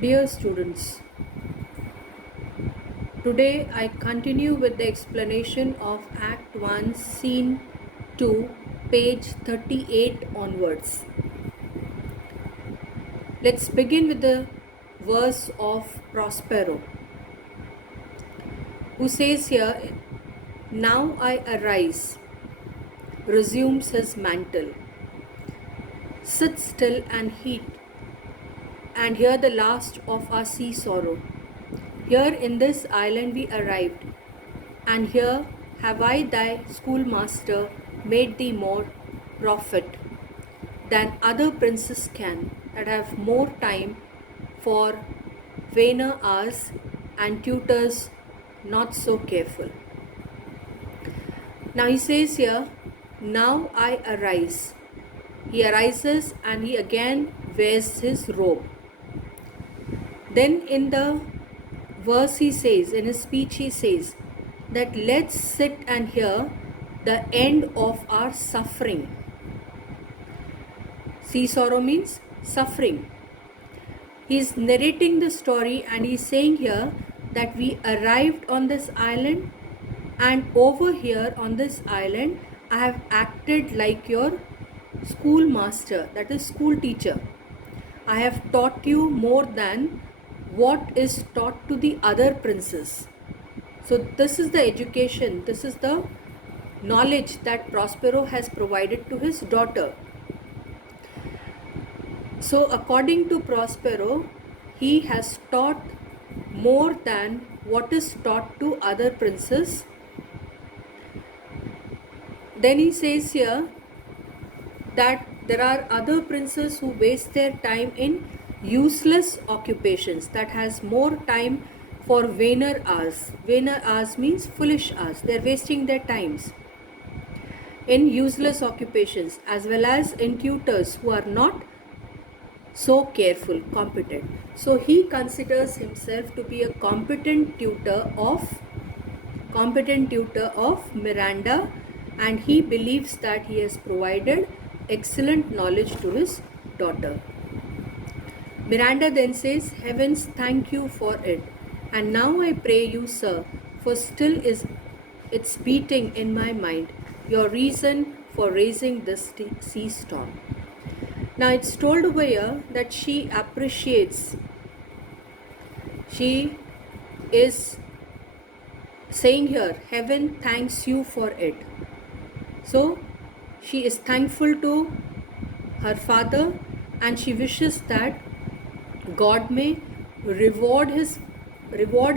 Dear students, today I continue with the explanation of Act 1, Scene 2, page 38 onwards. Let's begin with the verse of Prospero, who says here, "Now I arise," resumes his mantle, "sit still and heat, and hear the last of our sea sorrow. Here in this island we arrived, and here have I, thy schoolmaster, made thee more prophet than other princes can, that have more time for vainer hours and tutors not so careful." Now he says here, "Now I arise." He arises and he again wears his robe. Then in the verse he says, in his speech he says, that let's sit and hear the end of our suffering. Sea sorrow means suffering. He's narrating the story and he's saying here that we arrived on this island, and over here on this island I have acted like your schoolmaster, that is school teacher. I have taught you more than what is taught to the other princes. So this is the education, this is the knowledge that Prospero has provided to his daughter. So according to Prospero, he has taught more than what is taught to other princes. Then he says here that there are other princes who waste their time in useless occupations, that has more time for vainer hours. Vainer hours means foolish hours. They are wasting their times in useless occupations, as well as in tutors who are not so careful, competent. So he considers himself to be a competent tutor of Miranda, and he believes that he has provided excellent knowledge to his daughter. Miranda then says, "Heavens, thank you for it. And now I pray you, sir, for still is it's beating in my mind, your reason for raising this sea storm." Now it's told over here that she appreciates, she is saying here, heaven thanks you for it. So she is thankful to her father, and she wishes that God may reward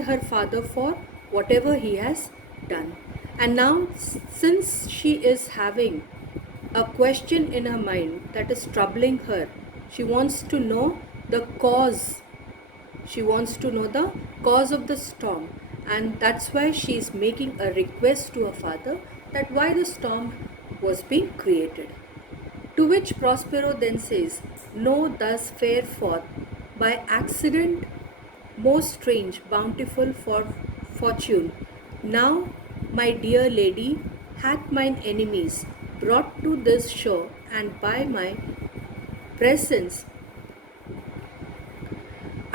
her father for whatever he has done. And now, since she is having a question in her mind that is troubling her, she wants to know the cause. She wants to know the cause of the storm, and that's why she is making a request to her father that why the storm was being created. To which Prospero then says, "Know thus fare forth by accident most strange, bountiful for fortune. Now, my dear lady, hath mine enemies brought to this shore, and by my presence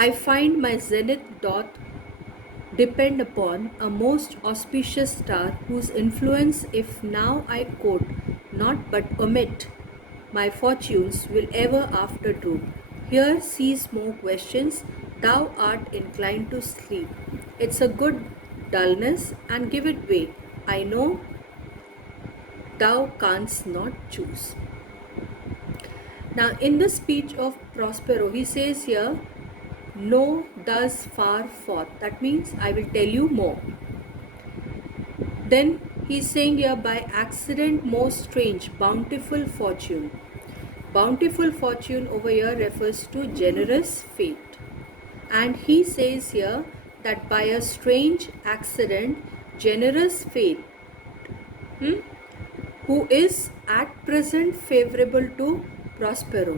I find my zenith doth depend upon a most auspicious star, whose influence, if now I quote not but omit, my fortunes will ever after droop. Here cease more questions, thou art inclined to sleep. It's a good dullness, and give it way. I know thou canst not choose." Now in the speech of Prospero, he says here, "Know thus far forth." That means I will tell you more. Then he is saying here, by accident most strange, bountiful fortune. Bountiful fortune over here refers to generous fate. And he says here that by a strange accident, generous fate, who is at present favorable to Prospero,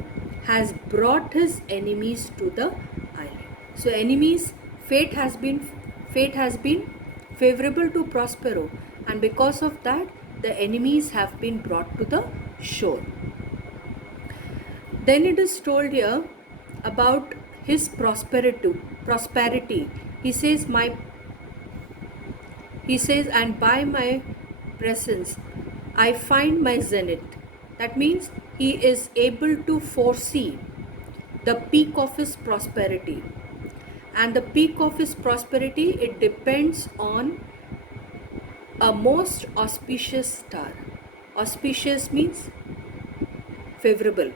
has brought his enemies to the island. So enemies, fate has been favorable to Prospero, and because of that the enemies have been brought to the shore. Then it is told here about his prosperity. He says, and by my presence, I find my zenith. That means he is able to foresee the peak of his prosperity. And the peak of his prosperity, it depends on a most auspicious star. Auspicious means favorable.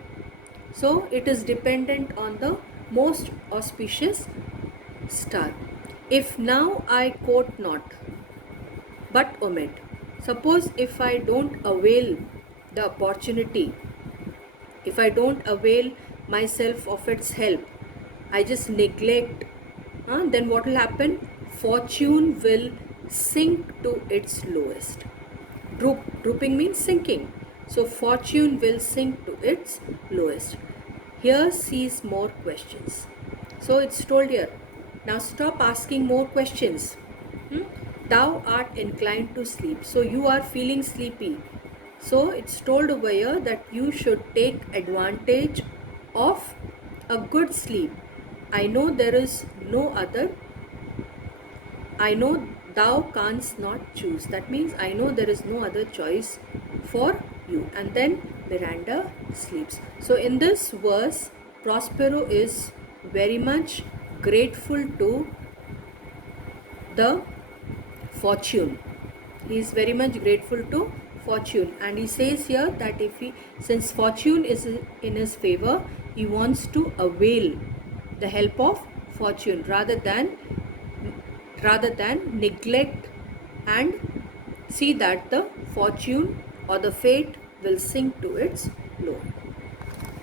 So it is dependent on the most auspicious star. If now I quote not, but omit. Suppose if I don't avail the opportunity, if I don't avail myself of its help, I just neglect, then what will happen? Fortune will sink to its lowest. Drooping means sinking. So fortune will sink to its lowest. Here sees more questions. So it's told here. Now stop asking more questions. Thou art inclined to sleep. So you are feeling sleepy. So it's told over here that you should take advantage of a good sleep. I know there is no other. I know thou canst not choose. That means I know there is no other choice for you. And then Miranda sleeps. So in this verse, Prospero is very much grateful to the fortune. He is very much grateful to fortune, and he says here that since fortune is in his favor, he wants to avail the help of fortune rather than neglect and see that the fortune or the fate will sink to its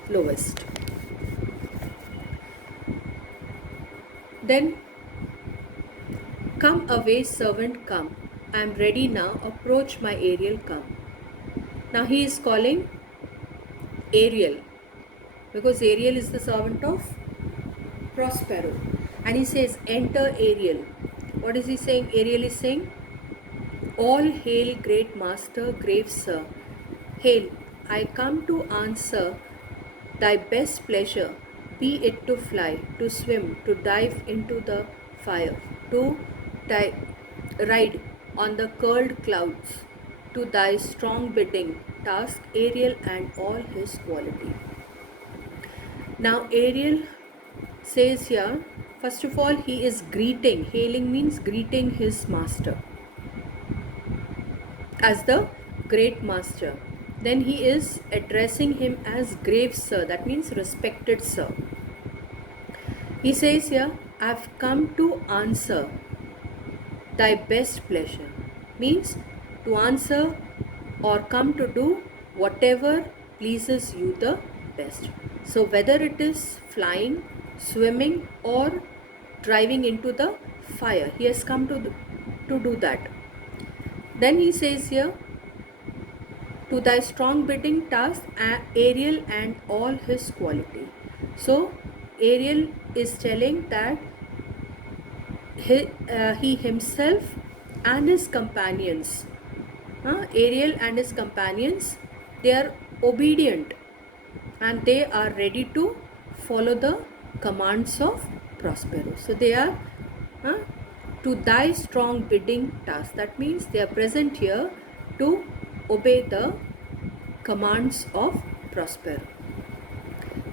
lowest. Then, come away, servant, come. I am ready now. Approach my Ariel, come. Now he is calling Ariel because Ariel is the servant of Prospero. And he says, enter Ariel. What is he saying? Ariel is saying, all hail, great master, grave sir. Hail, I come to answer thy best pleasure, be it to fly, to swim, to dive into the fire, to ride on the curled clouds, to thy strong bidding, task Ariel and all his quality. Now Ariel says here, first of all, he is greeting. Hailing means greeting his master as the great master. Then he is addressing him as grave sir. That means respected sir. He says here, I have come to answer thy best pleasure. Means to answer or come to do whatever pleases you the best. So whether it is flying, swimming or driving into the fire, he has come to do that. Then he says here, to thy strong bidding task, Ariel and all his quality. So Ariel is telling that he himself and his companions, Ariel and his companions, they are obedient and they are ready to follow the commands of Prospero. So they are to thy strong bidding task. That means they are present here to obey the commands of Prospero.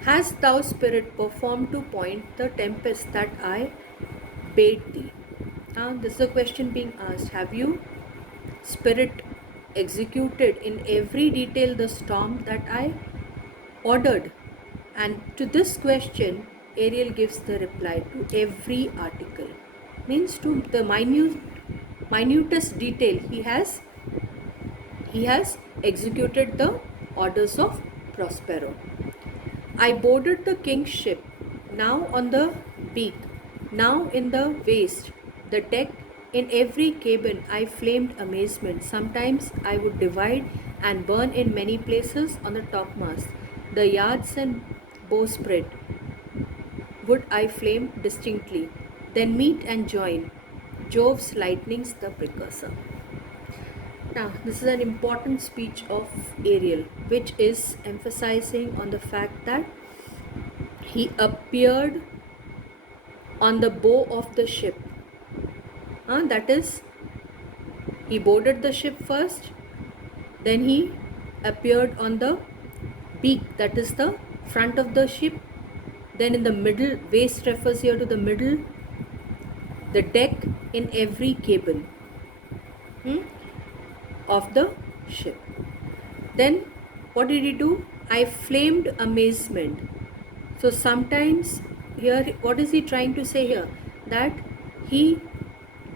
Hast thou, spirit, performed to point the tempest that I bade thee? This is a question being asked. Have you, spirit, executed in every detail the storm that I ordered? And to this question, Ariel gives the reply to every article. Means to the minutest detail, he has executed the orders of Prospero. I boarded the king's ship, now on the beak, now in the waist, the deck. In every cabin I flamed amazement. Sometimes I would divide and burn in many places on the topmast. The yards and bowsprit would I flame distinctly, then meet and join Jove's lightnings the precursor. Now, this is an important speech of Ariel, which is emphasizing on the fact that he appeared on the bow of the ship. That is, he boarded the ship first, then he appeared on the beak, that is the front of the ship, then in the middle, waist refers here to the middle, the deck, in every cabin of the ship. Then what did he do? I flamed amazement. So sometimes here, what is he trying to say here? That he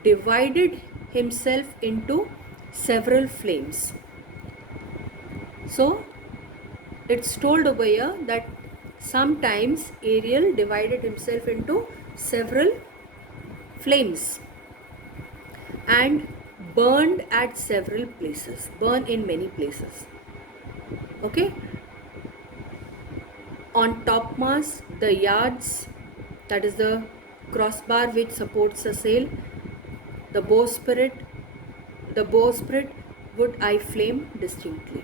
divided himself into several flames. So it's told over here that sometimes Ariel divided himself into several flames and burned at several places, burn in many places. Okay. On topmast, the yards, that is the crossbar which supports the sail, the bowsprit would I flame distinctly.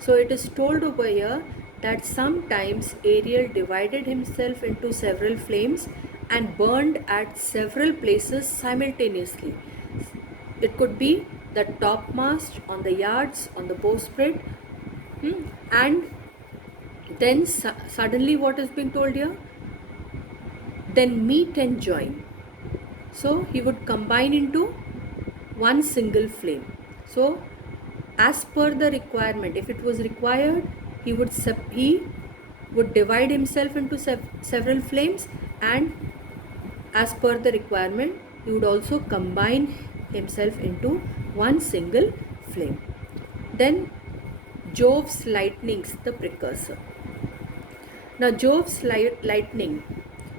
So it is told over here that sometimes Ariel divided himself into several flames and burned at several places simultaneously. It could be the topmast, on the yards, on the bowsprit, and then suddenly what is being told here? Then meet and join. So he would combine into one single flame. So as per the requirement, if it was required, he would divide himself into several flames, and as per the requirement, he would also combine himself into one single flame. Then Jove's lightnings, the precursor. Now Jove's lightning,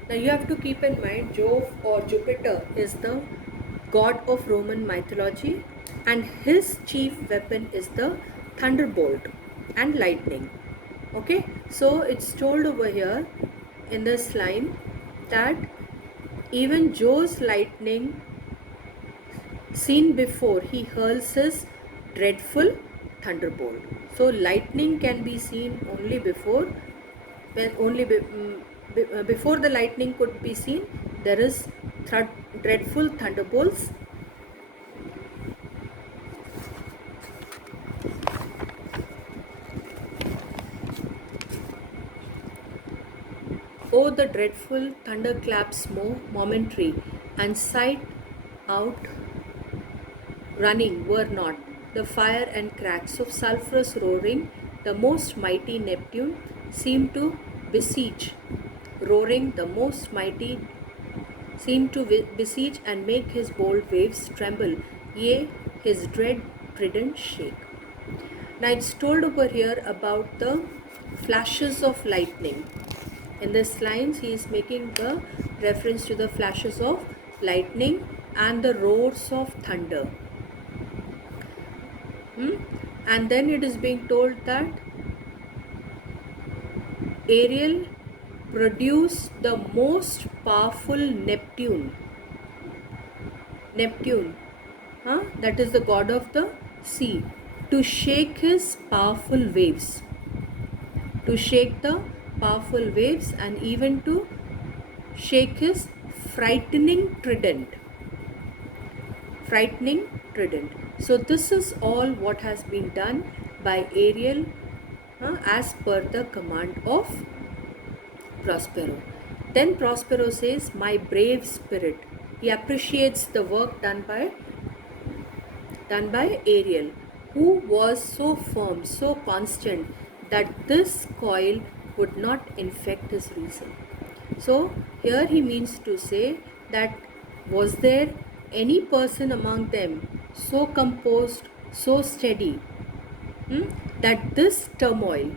now you have to keep in mind Jove or Jupiter is the god of Roman mythology, and his chief weapon is the thunderbolt and lightning. Okay, so it's told over here in this line that even Jove's lightning seen before he hurls his dreadful thunderbolt. So lightning can be seen only before, before the lightning could be seen, there is dreadful thunderbolts. Oh, the dreadful thunderclaps momentary, and sight out running were not. The fire and cracks of sulphurous roaring, the most mighty Neptune seemed to besiege. Roaring, the most mighty seemed to besiege and make his bold waves tremble, yea, his dread trident shake. Now it's told over here about the flashes of lightning. In this lines, he is making the reference to the flashes of lightning and the roars of thunder. And then it is being told that Ariel produced the most powerful Neptune, that is the god of the sea, to shake his powerful waves, and even to shake his frightening trident. So this is all what has been done by Ariel as per the command of Prospero. Then Prospero says, my brave spirit. He appreciates the work done by Ariel, who was so firm, so constant, that this coil would not infect his reason. So here he means to say that was there any person among them so composed, so steady, that this turmoil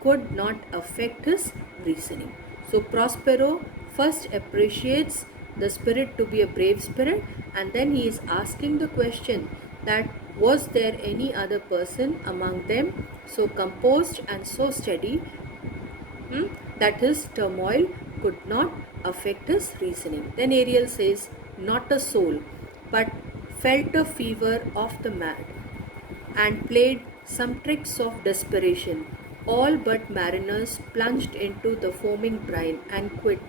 could not affect his reasoning. So Prospero first appreciates the spirit to be a brave spirit, and then he is asking the question that was there any other person among them so composed and so steady that his turmoil could not affect his reasoning. Then Ariel says, not a soul, but felt a fever of the mad, and played some tricks of desperation. All but mariners plunged into the foaming brine and quit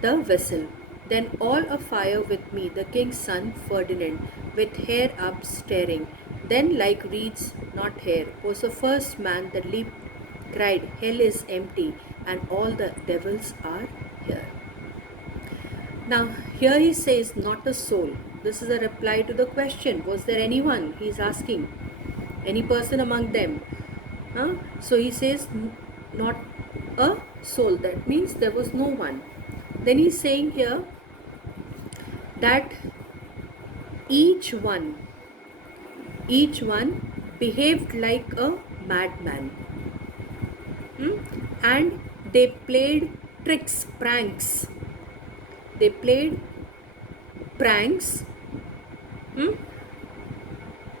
the vessel. Then all afire with me, the king's son Ferdinand, with hair up staring, then like reeds, not hair, was the first man that leaped, cried, hell is empty, and all the devils are here. Now, here he says, not a soul. This is a reply to the question, was there anyone? He is asking, any person among them? So he says, not a soul. That means there was no one. Then he's saying here that each one behaved like a madman. And they played tricks, pranks. They played pranks.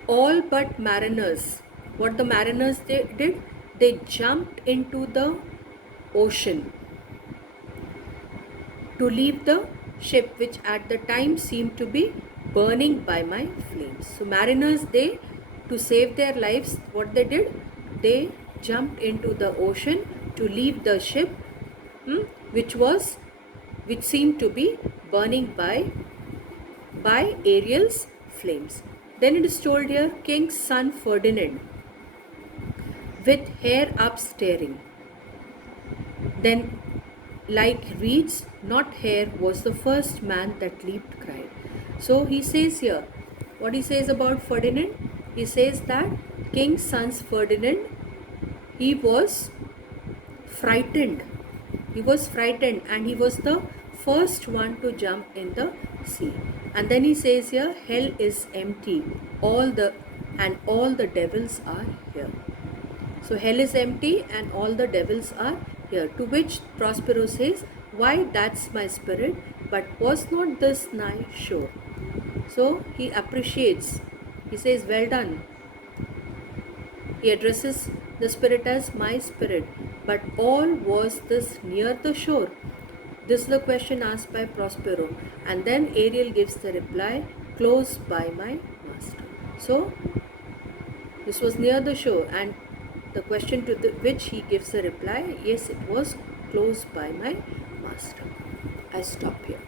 All but mariners. What the mariners did? They jumped into the ocean to leave the ship, which at the time seemed to be burning by my flames. So mariners, they, to save their lives, what they did? They jumped into the ocean to leave the ship, which seemed to be burning by Ariel's flames. Then it is told here, King's son Ferdinand, with hair up staring. Then like reeds, not hair, was the first man that leaped, cried. So he says here, what he says about Ferdinand? He says that King's son Ferdinand, he was frightened. He was frightened and he was the first one to jump in the sea. And then he says here, hell is empty, all the devils are here. So hell is empty and all the devils are here. To which Prospero says, why, that's my spirit, but was not this nigh shore? So he appreciates. He says, well done. He addresses the spirit as my spirit, but all was this near the shore? This is the question asked by Prospero. And then Ariel gives the reply, close by my master. So this was near the shore, and the question to which he gives a reply, yes, it was close by my master. I stop here.